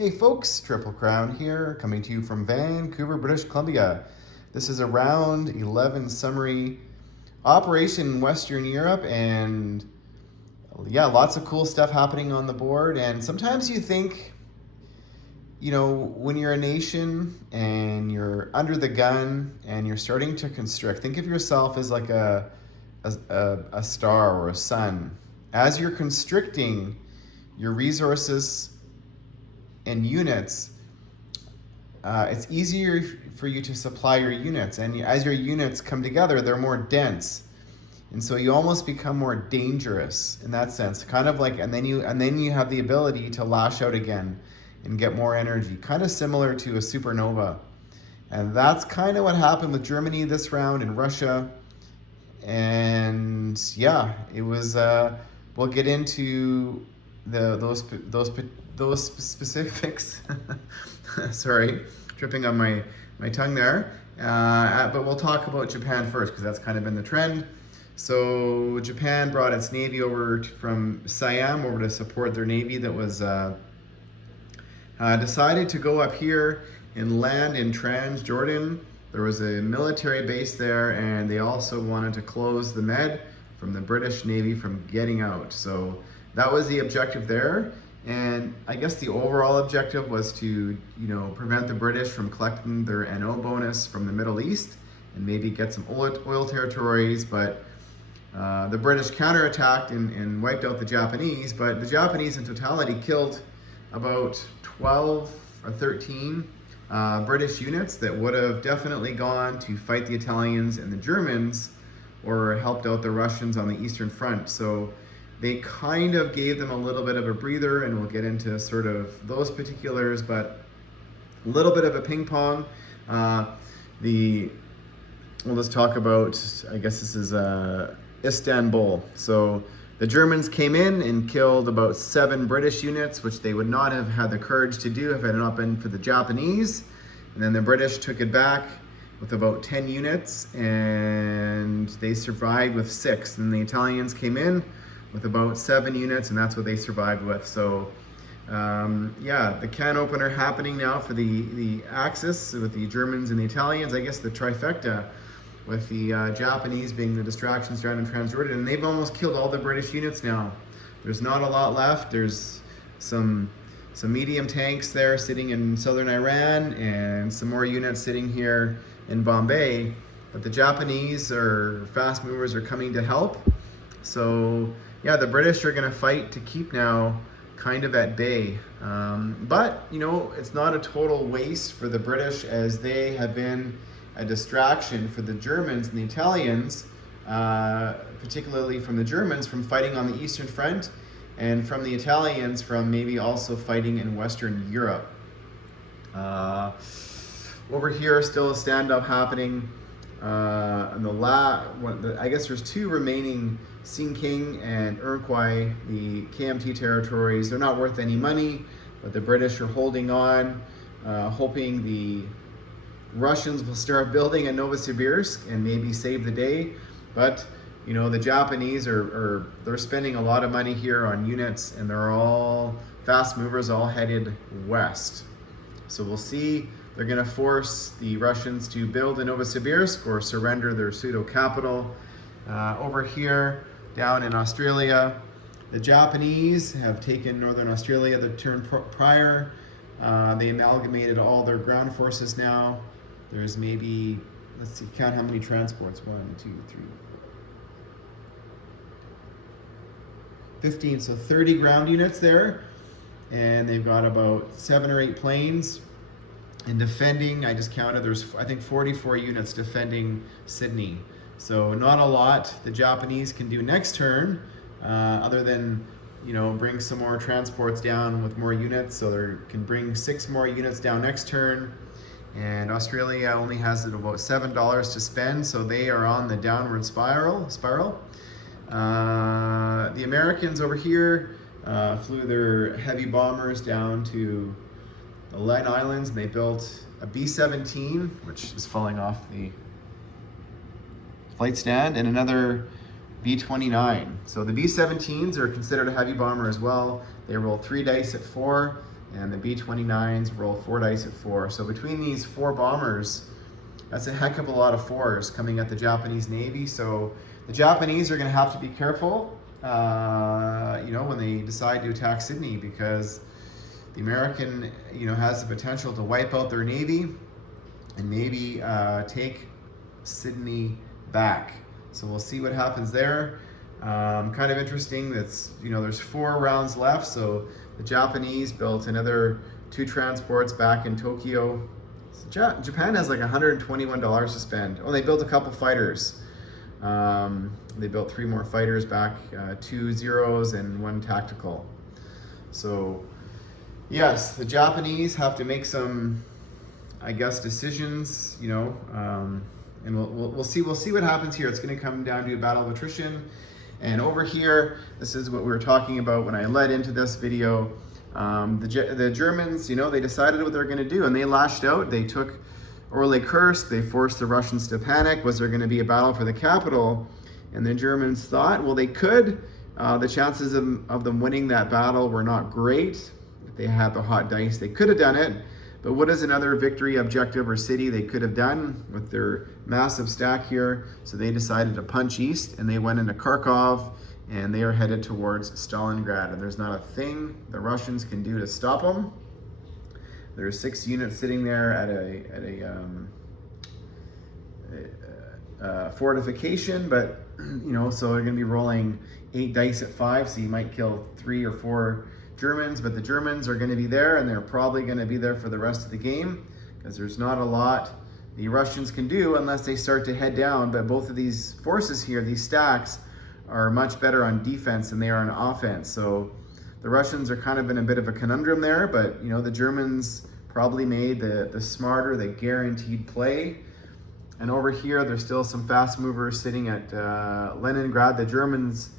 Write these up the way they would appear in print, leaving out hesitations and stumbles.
Hey folks, Triple Crown here, coming to you from Vancouver, British Columbia. This is a round 11 summary operation in Western Europe, and yeah, lots of cool stuff happening on the board. And sometimes you think, when you're a nation and you're under the gun and you're starting to constrict, think of yourself as like a star or a sun. As you're constricting your resources and units, it's easier for you to supply your units, and as your units come together, they're more dense, and so you almost become more dangerous in that sense, kind of like, and then you have the ability to lash out again and get more energy, kind of similar to a supernova. And that's kind of what happened with Germany this round and Russia. And yeah, it was we'll get into those specifics. Sorry, tripping on my tongue there. But we'll talk about Japan first, because that's kind of been the trend. So Japan brought its navy over from Siam over to support their navy that was decided to go up here and land in Transjordan. There was a military base there, and they also wanted to close the Med from the British Navy from getting out. So that was the objective there. And I guess the overall objective was to, prevent the British from collecting their NO bonus from the Middle East and maybe get some oil territories. But the British counterattacked and wiped out the Japanese. But the Japanese in totality killed about 12 or 13 British units that would have definitely gone to fight the Italians and the Germans, or helped out the Russians on the Eastern Front. So they kind of gave them a little bit of a breather, and we'll get into sort of those particulars, but a little bit of a ping pong. We'll just talk about, I guess this is Istanbul. So the Germans came in and killed about 7 British units, which they would not have had the courage to do if it had not been for the Japanese. And then the British took it back with about 10 units, and they survived with 6. And the Italians came in with about 7 units, and that's what they survived with. So yeah, the can opener happening now for the Axis with the Germans and the Italians, I guess the trifecta, with the Japanese being the distractions down in Transjordan. And they've almost killed all the British units now. There's not a lot left. There's some medium tanks there sitting in southern Iran, and some more units sitting here in Bombay. But the Japanese or fast movers are coming to help. So yeah, the British are going to fight to keep now kind of at bay. But, it's not a total waste for the British, as they have been a distraction for the Germans and the Italians, particularly from the Germans from fighting on the Eastern Front, and from the Italians from maybe also fighting in Western Europe. Over here, still a standoff happening. I guess there's 2 remaining, Sinking and Iroquois, the KMT territories. They're not worth any money, but the British are holding on, hoping the Russians will start building in Novosibirsk and maybe save the day. But the Japanese they're spending a lot of money here on units, and they're all fast movers, all headed west. So we'll see. They're going to force the Russians to build in Novosibirsk or surrender their pseudo capital. Over here, down in Australia, the Japanese have taken northern Australia the turn prior. They amalgamated all their ground forces now. There's maybe, let's see, count how many transports. 1, 2, 3, 4, 15. So 30 ground units there. And they've got about 7 or 8 planes. And defending, I just counted, there's, I think, 44 units defending Sydney. So not a lot the Japanese can do next turn, other than, bring some more transports down with more units. So they can bring 6 more units down next turn. And Australia only has about $7 to spend, so they are on the downward spiral. The Americans over here flew their heavy bombers down to the Len Islands, and they built a B-17, which is falling off the flight stand, and another B-29. So the B-17s are considered a heavy bomber as well. They roll 3 dice at 4. and the B-29s roll 4 dice at 4. So between these 4 bombers, that's a heck of a lot of 4s coming at the Japanese Navy. So the Japanese are going to have to be careful, when they decide to attack Sydney, because the American, has the potential to wipe out their Navy and maybe take Sydney back. So we'll see what happens there. Kind of interesting. That's, there's 4 rounds left. So the Japanese built another 2 transports back in Tokyo. So Japan has like $121 to spend. Oh, they built a couple fighters. They built 3 more fighters back, 2 Zeros and 1 tactical. So yes, the Japanese have to make some, I guess, decisions, and we'll see what happens here. It's going to come down to a battle of attrition. And over here, this is what we were talking about when I led into this video. The Germans, they decided what they're going to do, and they lashed out. They took Orly-Kursk. They forced the Russians to panic. Was there going to be a battle for the capital? And the Germans thought, well, they could. The chances of them winning that battle were not great. If they had the hot dice, they could have done it. But what is another victory objective or city they could have done with their massive stack here? So they decided to punch east, and they went into Kharkov, and they are headed towards Stalingrad. And there's not a thing the Russians can do to stop them. There's 6 units sitting there at a fortification, but so they're going to be rolling 8 dice at 5. So you might kill 3 or 4 Germans, but the Germans are going to be there, and they're probably going to be there for the rest of the game, because there's not a lot the Russians can do unless they start to head down. But both of these forces here, these stacks, are much better on defense than they are on offense. So the Russians are kind of in a bit of a conundrum there, but the Germans probably made the smarter, the guaranteed play. And over here, there's still some fast movers sitting at Leningrad. The Germans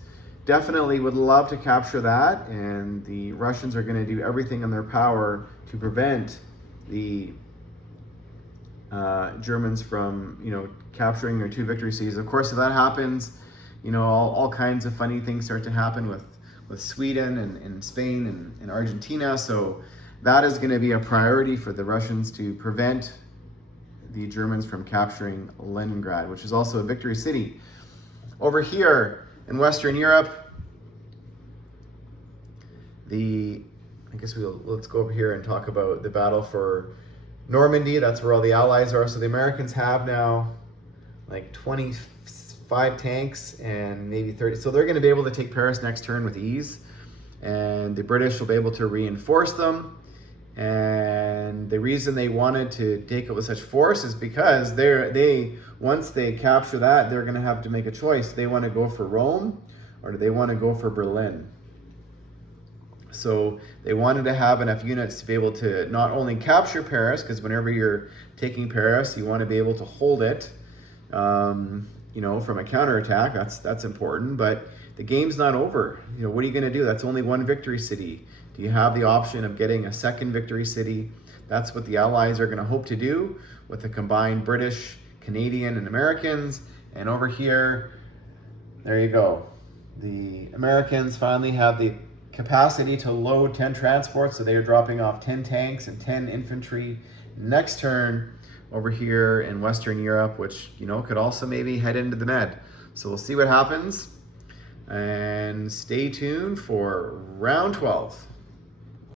definitely would love to capture that, and the Russians are going to do everything in their power to prevent the Germans from, capturing their 2 victory cities. Of course, if that happens, all kinds of funny things start to happen with Sweden and Spain and Argentina. So that is going to be a priority for the Russians, to prevent the Germans from capturing Leningrad, which is also a victory city. Over here in Western Europe, let's go over here and talk about the battle for Normandy. That's where all the Allies are. So the Americans have now like 25 tanks and maybe 30. So they're going to be able to take Paris next turn with ease, and the British will be able to reinforce them. And the reason they wanted to take it with such force is because once they capture that, they're going to have to make a choice. Do they want to go for Rome, or do they want to go for Berlin? So they wanted to have enough units to be able to not only capture Paris, because whenever you're taking Paris, you want to be able to hold it, from a counterattack. That's important. But the game's not over. What are you going to do? That's only 1 victory city. Do you have the option of getting a second victory city? That's what the Allies are going to hope to do with the combined British, Canadian, and Americans. And over here, there you go. The Americans finally have the capacity to load 10 transports, so they are dropping off 10 tanks and 10 infantry next turn over here in Western Europe, which, could also maybe head into the Med. So we'll see what happens, and stay tuned for round 12.